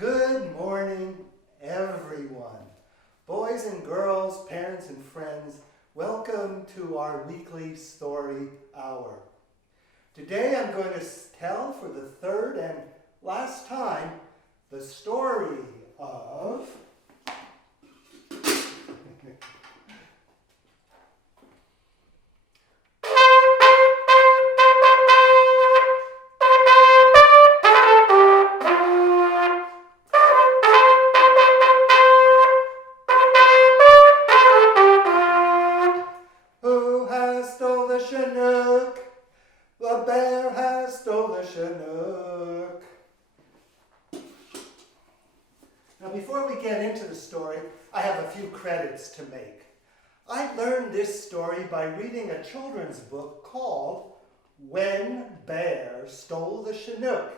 Good morning, everyone. Boys and girls, parents and friends, welcome to our weekly story hour. Today I'm going to tell for the third and last time the story of Who has stole the Chinook? The bear has stole the Chinook. Now before we get into the story, I have a few credits to make. I learned this story by reading a children's book called When Bear Stole the Chinook,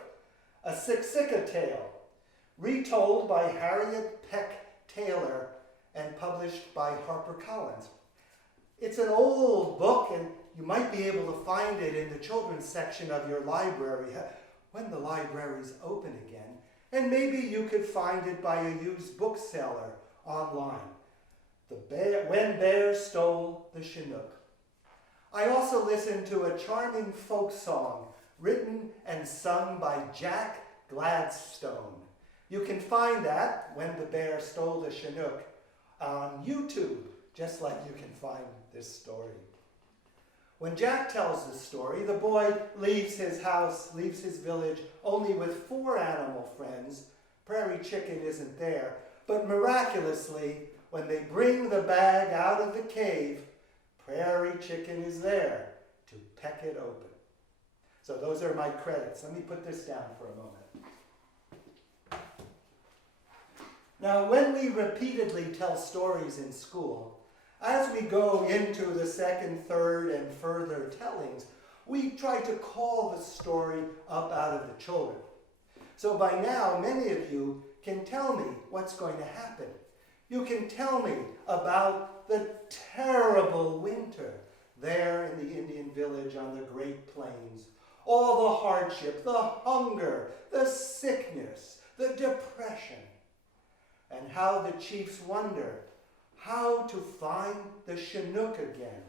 a Siksika tale, retold by Harriet Peck Taylor and published by HarperCollins. It's an old book, and you might be able to find it in the children's section of your library when the library's open again. And maybe you could find it by a used bookseller online. When Bear Stole the Chinook. I also listened to a charming folk song written and sung by Jack Gladstone. You can find that, When the Bear Stole the Chinook, on YouTube, just like you can find this story. When Jack tells the story, the boy leaves his house, leaves his village, only with 4 animal friends. Prairie Chicken isn't there, but miraculously, when they bring the bag out of the cave, Prairie Chicken is there to peck it open. So those are my credits. Let me put this down for a moment. Now, when we repeatedly tell stories in school, as we go into the second, third, and further tellings, we try to call the story up out of the children. So by now, many of you can tell me what's going to happen. You can tell me about the terrible winter there in the Indian village on the Great Plains. All the hardship, the hunger, the sickness, the depression, and how the chiefs wonder how to find the Chinook again,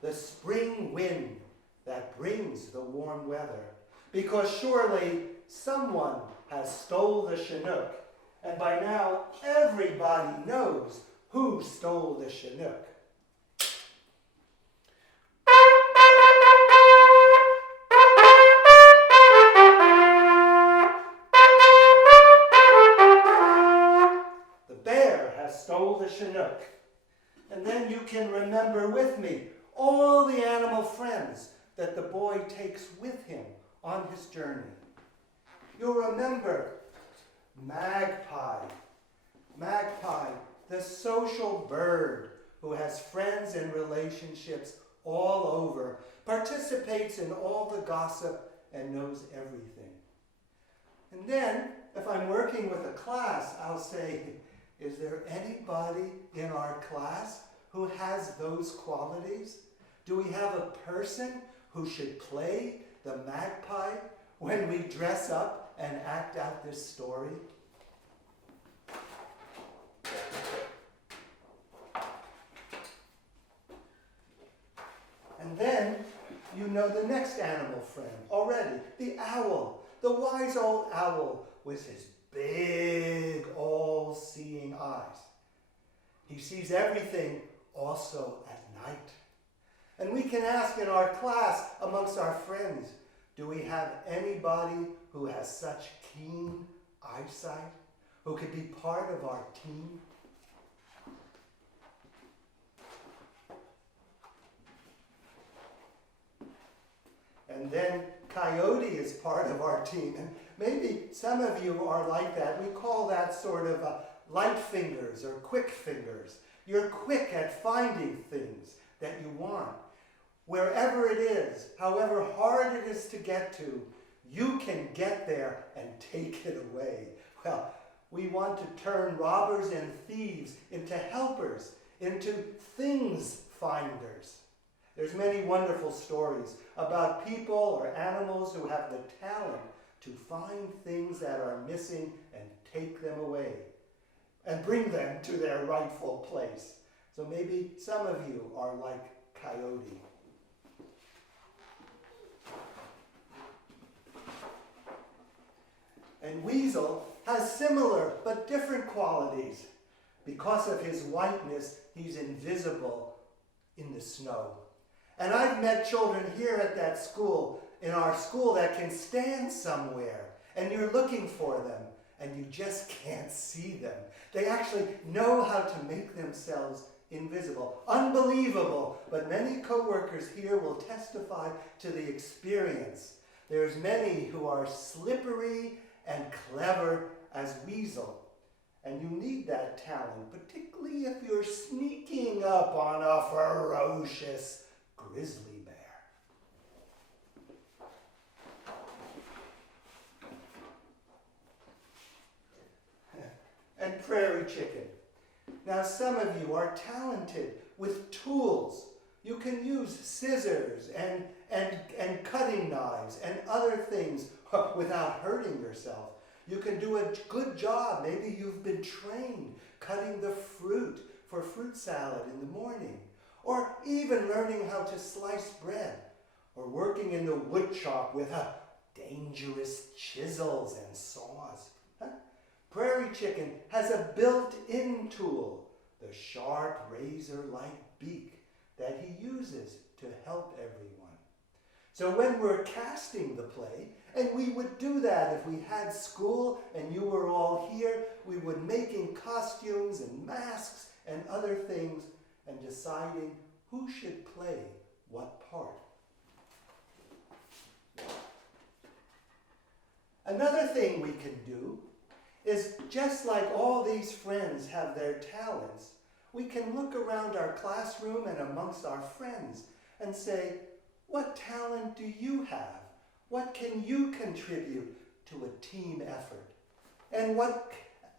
the spring wind that brings the warm weather. Because surely someone has stole the Chinook, and by now everybody knows who stole the Chinook. Stole the Chinook. And then you can remember with me all the animal friends that the boy takes with him on his journey. You'll remember Magpie. Magpie, the social bird who has friends and relationships all over, participates in all the gossip and knows everything. And then, if I'm working with a class, I'll say, is there anybody in our class who has those qualities? Do we have a person who should play the magpie when we dress up and act out this story? And then you know the next animal friend already, the owl, the wise old owl with his big, all-seeing eyes. He sees everything also at night. And we can ask in our class, amongst our friends, do we have anybody who has such keen eyesight, who could be part of our team? And then Coyote is part of our team. And maybe some of you are like that. We call that sort of light fingers or quick fingers. You're quick at finding things that you want. Wherever it is, however hard it is to get to, you can get there and take it away. Well, we want to turn robbers and thieves into helpers, into things finders. There's many wonderful stories about people or animals who have the talent to find things that are missing and take them away and bring them to their rightful place. So maybe some of you are like Coyote. And Weasel has similar but different qualities. Because of his whiteness, he's invisible in the snow. And I've met children here at that school, in our school, that can stand somewhere, and you're looking for them, and you just can't see them. They actually know how to make themselves invisible. Unbelievable, but many coworkers here will testify to the experience. There's many who are slippery and clever as Weasel. And you need that talent, particularly if you're sneaking up on a ferocious grizzly bear. And prairie chicken. Now some of you are talented with tools. You can use scissors and cutting knives and other things without hurting yourself. You can do a good job. Maybe you've been trained cutting the fruit for fruit salad in the morning, or even learning how to slice bread, or working in the wood shop with dangerous chisels and saws. Prairie chicken has a built-in tool, the sharp razor-like beak that he uses to help everyone. So when we're casting the play, and we would do that if we had school and you were all here, we would making costumes and masks and other things and deciding who should play what part. Another thing we can do is, just like all these friends have their talents, we can look around our classroom and amongst our friends and say, what talent do you have? What can you contribute to a team effort? And what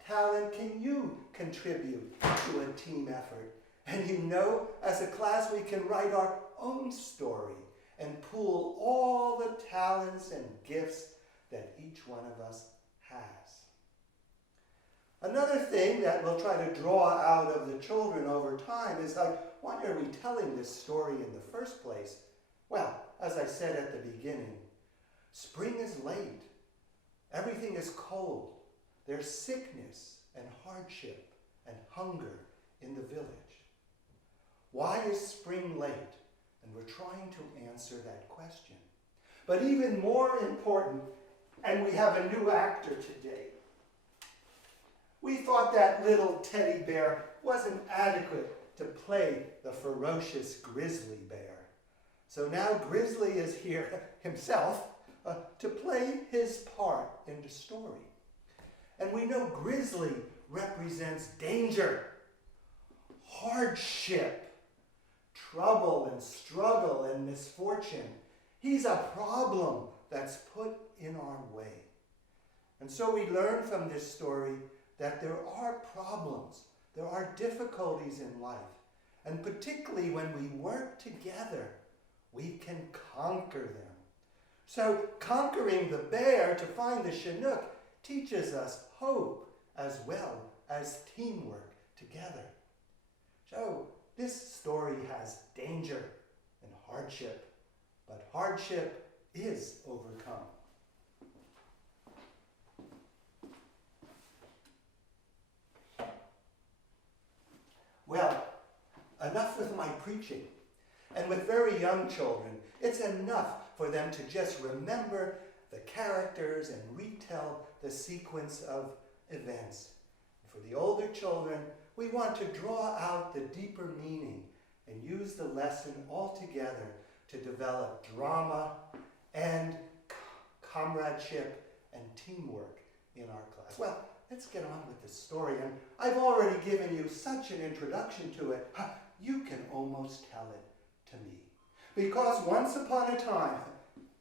talent can you contribute to a team effort? And you know, as a class, we can write our own story and pool all the talents and gifts that each one of us has. Another thing that we'll try to draw out of the children over time is, like, why are we telling this story in the first place? Well, as I said at the beginning, spring is late. Everything is cold. There's sickness and hardship and hunger in the village. Why is spring late? And we're trying to answer that question. But even more important, and we have a new actor today. We thought that little teddy bear wasn't adequate to play the ferocious grizzly bear. So now Grizzly is here himself to play his part in the story. And we know Grizzly represents danger, hardship, trouble and struggle and misfortune. He's a problem that's put in our way. And so we learn from this story that there are problems, there are difficulties in life, and particularly when we work together, we can conquer them. So conquering the bear to find the Chinook teaches us hope as well as teamwork together. So this story has danger and hardship, but hardship is overcome. Well, enough with my preaching. And with very young children, it's enough for them to just remember the characters and retell the sequence of events. For the older children, we want to draw out the deeper meaning and use the lesson all together to develop drama and comradeship and teamwork in our class. Well, let's get on with the story. And I've already given you such an introduction to it, you can almost tell it to me. Because once upon a time,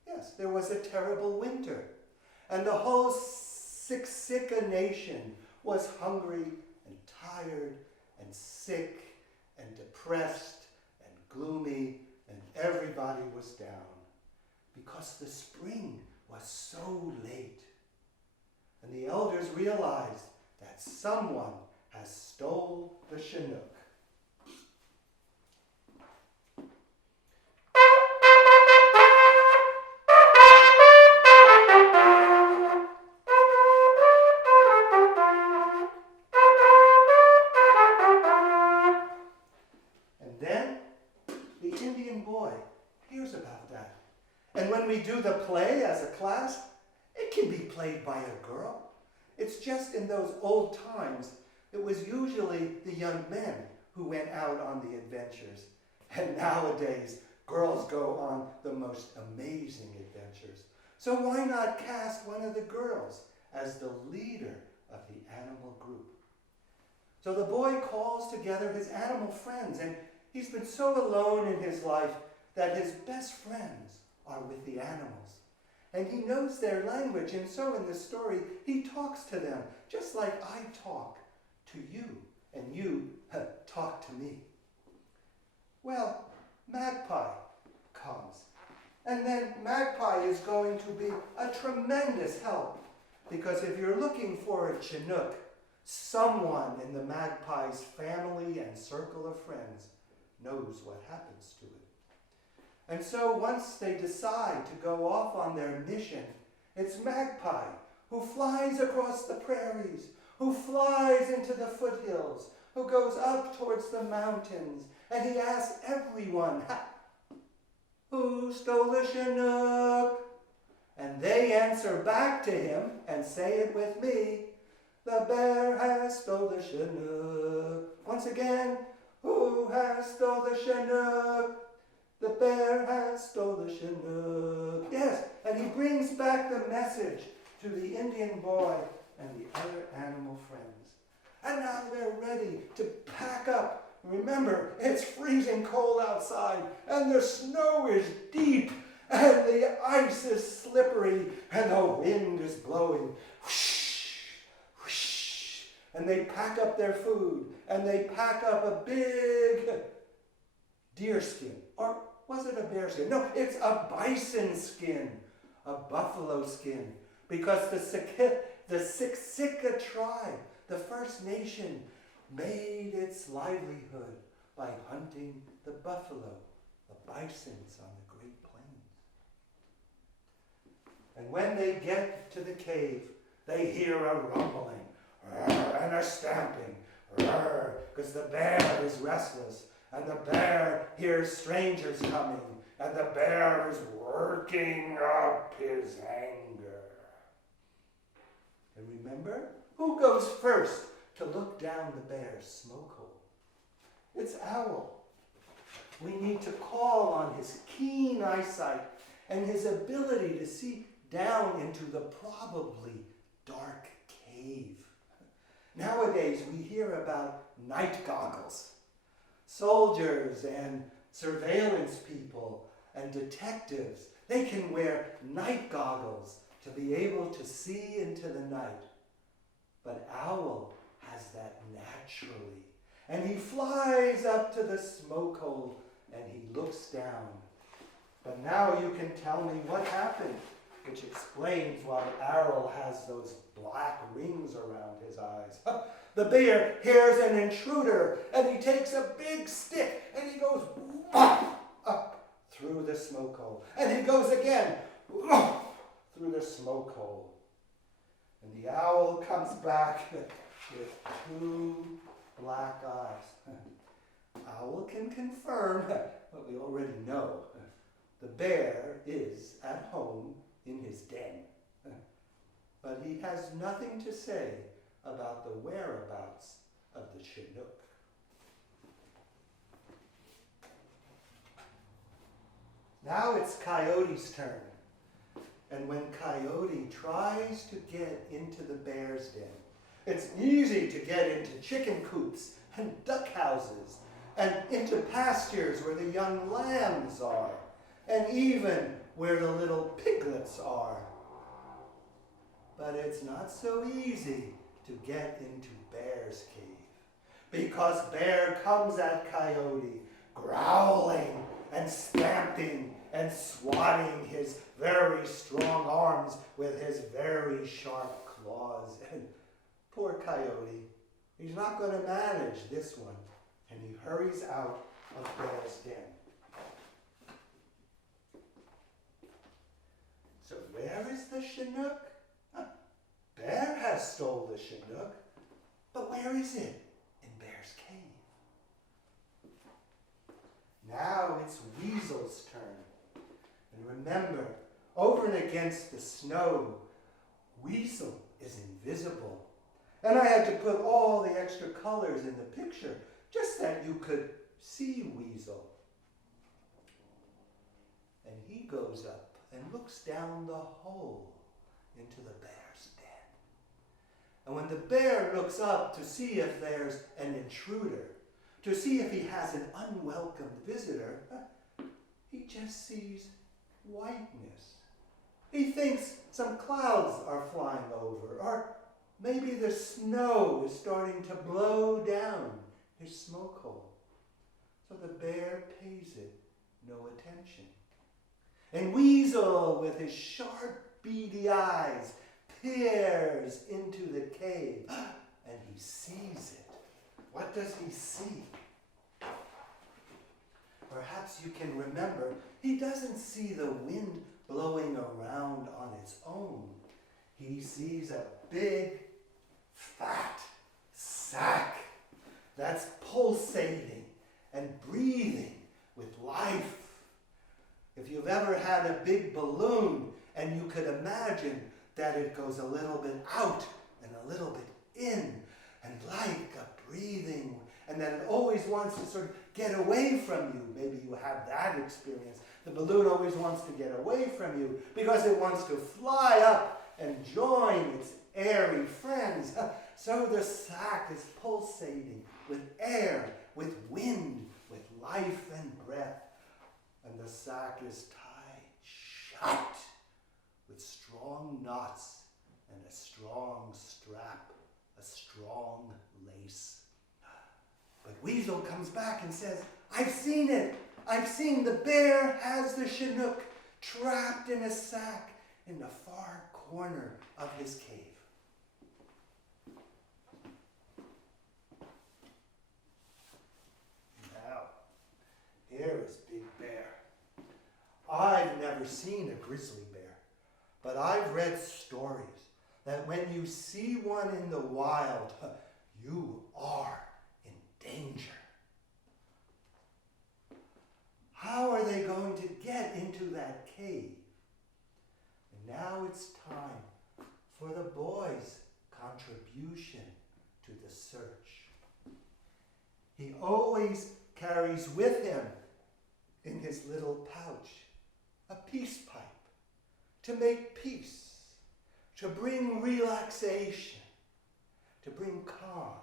yes, there was a terrible winter, and the whole Siksika nation was hungry and tired and sick and depressed and gloomy, and everybody was down because the spring was so late. And the elders realized that someone has stole the Chinook. And then the Indian boy hears about that. And when we do the play as a class, it can be played by a girl. It's just in those old times, it was usually the young men who went out on the adventures. And nowadays, girls go on the most amazing adventures. So why not cast one of the girls as the leader of the animal group? So the boy calls together his animal friends, and he's been so alone in his life that his best friends are with the animals. And he knows their language, and so in this story, he talks to them, just like I talk to you, and you talk to me. Well, Magpie comes, and then Magpie is going to be a tremendous help, because if you're looking for a Chinook, someone in the Magpie's family and circle of friends knows what happens to it. And so once they decide to go off on their mission, it's Magpie who flies across the prairies, who flies into the foothills, who goes up towards the mountains, and he asks everyone, who stole the Chinook? And they answer back to him and say it with me, the bear has stole the Chinook. Once again, who has stole the Chinook? The bear has stole the Chinook. Yes, and he brings back the message to the Indian boy and the other animal friends. And now they're ready to pack up. Remember, it's freezing cold outside, and the snow is deep, and the ice is slippery, and the wind is blowing. Whoosh, whoosh. And they pack up their food, and they pack up a big deer skin. Or was it a bear skin? No, it's a bison skin, a buffalo skin, because the Siksika tribe, the First Nation, made its livelihood by hunting the buffalo, the bisons on the Great Plains. And when they get to the cave, they hear a rumbling and a stamping, because the bear is restless. And the bear hears strangers coming, and the bear is working up his anger. And remember, who goes first to look down the bear's smoke hole? It's Owl. We need to call on his keen eyesight and his ability to see down into the probably dark cave. Nowadays, we hear about night goggles. Soldiers and surveillance people and detectives, they can wear night goggles to be able to see into the night. But Owl has that naturally. And he flies up to the smoke hole and he looks down. But now you can tell me what happened, which explains why Owl has those black rings around his eyes. The bear hears an intruder, and he takes a big stick, and he goes up through the smoke hole. And he goes again through the smoke hole. And the owl comes back with two black eyes. Owl can confirm what we already know. The bear is at home in his den. But he has nothing to say about the whereabouts of the Chinook. Now it's Coyote's turn. And when Coyote tries to get into the bear's den, it's easy to get into chicken coops and duck houses and into pastures where the young lambs are and even where the little piglets are. But it's not so easy to get into Bear's cave, because Bear comes at Coyote, growling and stamping and swatting his very strong arms with his very sharp claws. And poor Coyote, he's not going to manage this one. And he hurries out of Bear's den. So where is the Chinook? Bear has stole the Chinook, but where is it? In Bear's cave. Now it's Weasel's turn. And remember, over and against the snow, Weasel is invisible. And I had to put all the extra colors in the picture just that you could see Weasel. And he goes up and looks down the hole into the bear's den. And when the bear looks up to see if there's an intruder, to see if he has an unwelcome visitor, he just sees whiteness. He thinks some clouds are flying over, or maybe the snow is starting to blow down his smoke hole. So the bear pays it no attention. And Weasel, with his sharp, beady eyes, peers into the cave, and he sees it. What does he see? Perhaps you can remember, he doesn't see the wind blowing around on its own. He sees a big, fat sack that's pulsating and breathing with life. If you've ever had a big balloon and you could imagine that it goes a little bit out and a little bit in, and like a breathing, and that it always wants to sort of get away from you. Maybe you have that experience. The balloon always wants to get away from you because it wants to fly up and join its airy friends. So the sack is pulsating with air, with wind, with life and breath. And the sack is tied shut with strong knots and a strong strap, a strong lace. But Weasel comes back and says, I've seen it. I've seen the bear has the Chinook trapped in a sack in the far corner of his cave. Now, here is Big Bear. I've never seen a grizzly bear, but I've read stories that when you see one in the wild, you are in danger. How are they going to get into that cave? And now it's time for the boy's contribution to the search. He always carries with him in his little pouch a peace pipe to make peace, to bring relaxation, to bring calm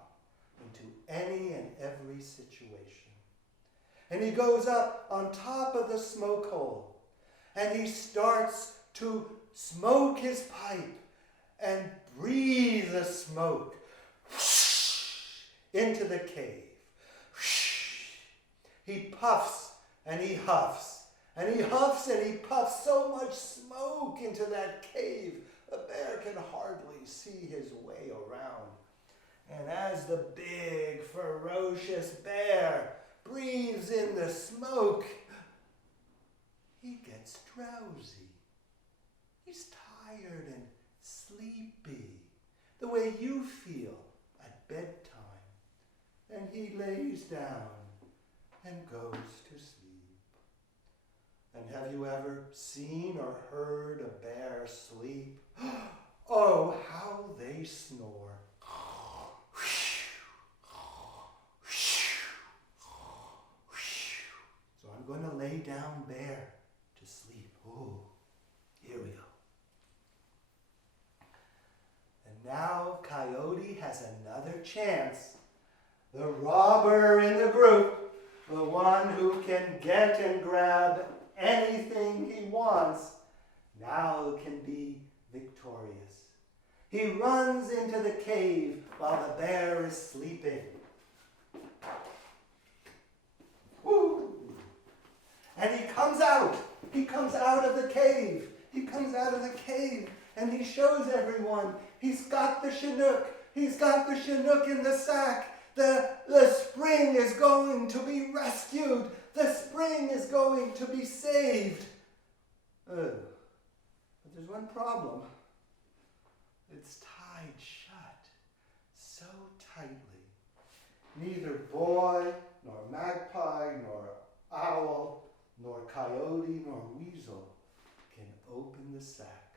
into any and every situation. And he goes up on top of the smoke hole and he starts to smoke his pipe and breathe the smoke into the cave. He puffs and he huffs and he huffs and he puffs so much smoke into that cave, the bear can hardly see his way around. And as the big, ferocious bear breathes in the smoke, he gets drowsy. He's tired and sleepy, the way you feel at bedtime. And he lays down and goes to sleep. And have you ever seen or heard a bear sleep? Oh, how they snore. So I'm going to lay down Bear to sleep. Oh, here we go. And now Coyote has another chance. The robber in the group, the one who can get and grab anything he wants, now can be victorious. He runs into the cave while the bear is sleeping. Woo! And he comes out he comes out of the cave. He comes out of the cave and he shows everyone he's got the Chinook. He's got the Chinook in the sack. The spring is going to be rescued. The spring is going to be saved. But there's one problem. It's tied shut so tightly. Neither boy, nor magpie, nor owl, nor coyote, nor weasel can open the sack.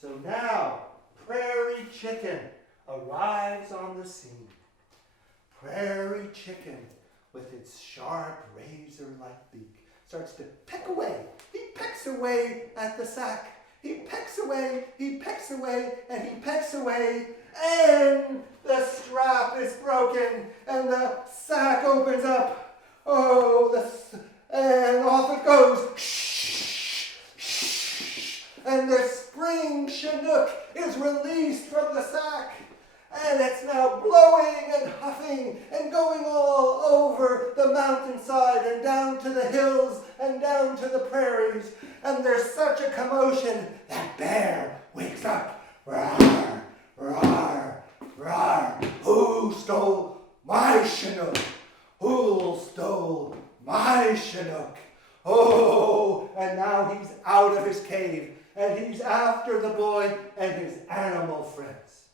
So now, Prairie Chicken arrives on the scene. Prairie Chicken, with its sharp razor-like beak, starts to pick away. He pecks away at the sack. He pecks away, and he pecks away, and the strap is broken, and the sack opens up. And off it goes. And the spring Chinook is released from the sack. And it's now blowing and huffing and going all over the mountainside and down to the hills and down to the prairies. And there's such a commotion that Bear wakes up. Roar, roar, roar. Who stole my Chinook? Who stole my Chinook? Oh, and now he's out of his cave and he's after the boy and his animal friends.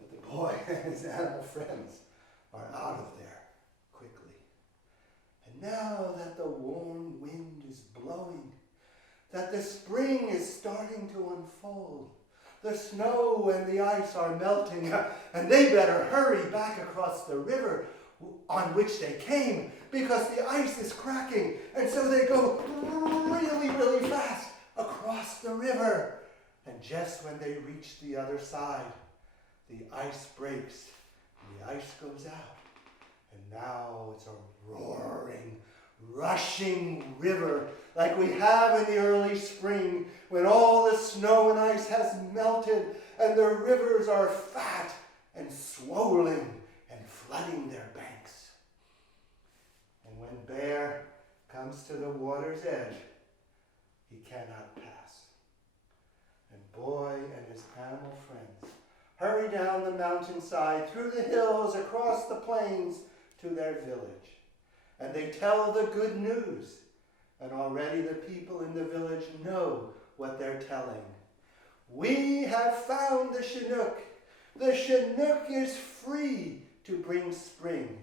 The boy and his animal friends are out of there quickly. And now that the warm wind is blowing, that the spring is starting to unfold, the snow and the ice are melting, and they better hurry back across the river on which they came, because the ice is cracking, and so they go really, really fast across the river. And just when they reach the other side, the ice breaks, and the ice goes out. And now it's a roaring, rushing river like we have in the early spring when all the snow and ice has melted and the rivers are fat and swollen and flooding their banks. And when Bear comes to the water's edge, he cannot pass. And boy and his animal friends hurry down the mountainside, through the hills, across the plains to their village. And they tell the good news. And already the people in the village know what they're telling. We have found the Chinook. The Chinook is free to bring spring,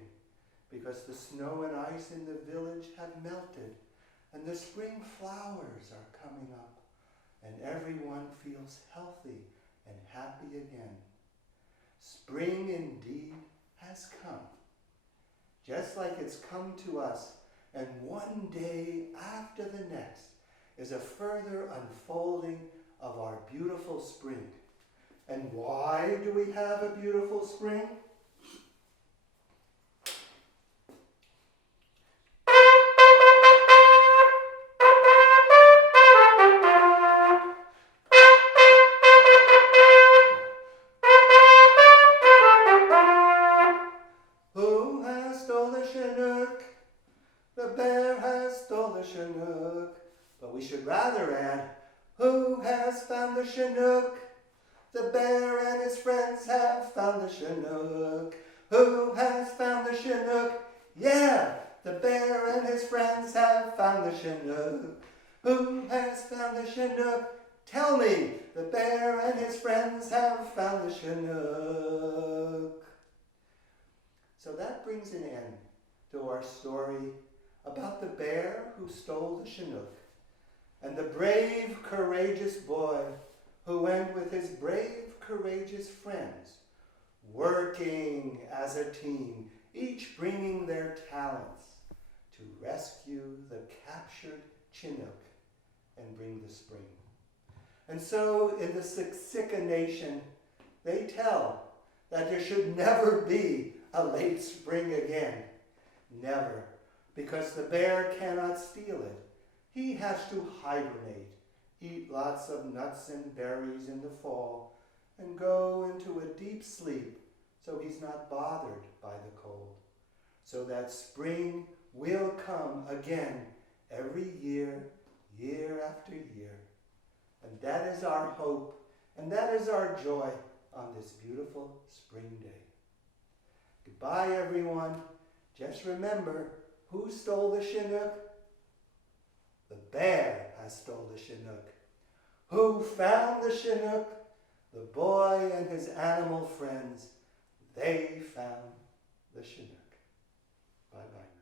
because the snow and ice in the village have melted, and the spring flowers are coming up, and everyone feels healthy and happy again. Spring indeed has come, just like it's come to us, and one day after the next is a further unfolding of our beautiful spring. And why do we have a beautiful spring? Who has stole the Chinook? The bear has stole the Chinook. But we should rather add, who has found the Chinook? The bear and his friends have found the Chinook. Who has found the Chinook? Yeah, the bear and his friends have found the Chinook. Who has found the Chinook? Tell me, the bear and his friends have found the Chinook. So that brings an end to our story about the bear who stole the Chinook and the brave, courageous boy who went with his brave, courageous friends, working as a team, each bringing their talents to rescue the captured Chinook and bring the spring. And so in the Siksika Nation, they tell that there should never be a late spring again. Never. Because the bear cannot steal it. He has to hibernate, eat lots of nuts and berries in the fall, and go into a deep sleep so he's not bothered by the cold. so that spring will come again every year, year after year. And that is our hope, and that is our joy on this beautiful spring day. Goodbye, everyone. Just remember, who stole the Chinook? The bear has stole the Chinook. Who found the Chinook? The boy and his animal friends. They found the Chinook. Bye-bye.